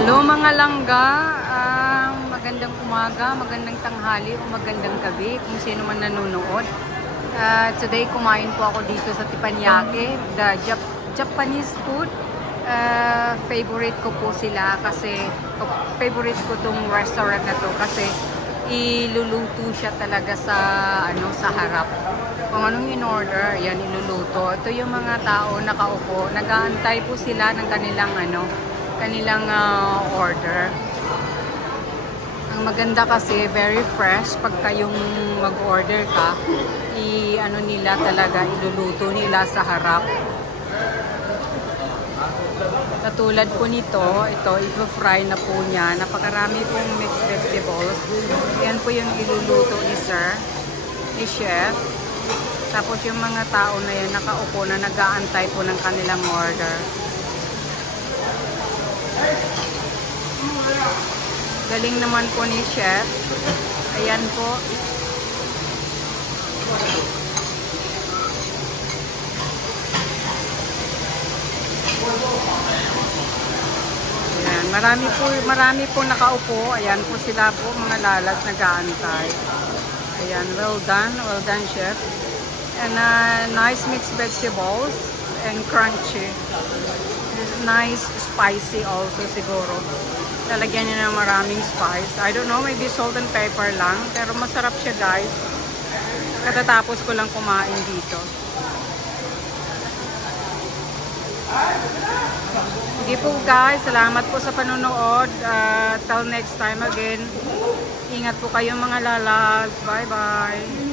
Hello mga langga, magandang umaga, magandang tanghali o magandang gabi kung sino man nanonood. Today kumain po ako dito sa Teppanyaki, the Japanese food. Favorite ko po sila kasi favorite ko tong restaurant na to kasi iluluto siya talaga sa sa harap. Kung anong in-order, yan iluluto. Ito yung mga tao nakaupo, nag-aantay po sila ng kanilang kanilang order. Ang maganda kasi very fresh pagka yung mag-order ka, nila talaga iluluto nila sa harap. Katulad po nito, ito i-fry na po niya. Napakarami pong mixed vegetables. Yan po yung iluluto ni sir, ni chef. Tapos yung mga tao na yan nakaupo na nag-aantay po ng kanilang order. Galing naman po ni chef. Ayan po. Ayan, marami po nakaupo. Ayan po sila po, mga lalat nag-aantay. Ayan, well done chef. And nice mixed vegetables and crunchy. Nice spicy also siguro. Talagyan niya ng maraming spice. I don't know, maybe salt and pepper lang. Pero masarap siya guys. Katatapos ko lang kumain dito. Sige po guys, salamat po sa panonood. Till next time again. Ingat po kayo mga lalag. Bye bye.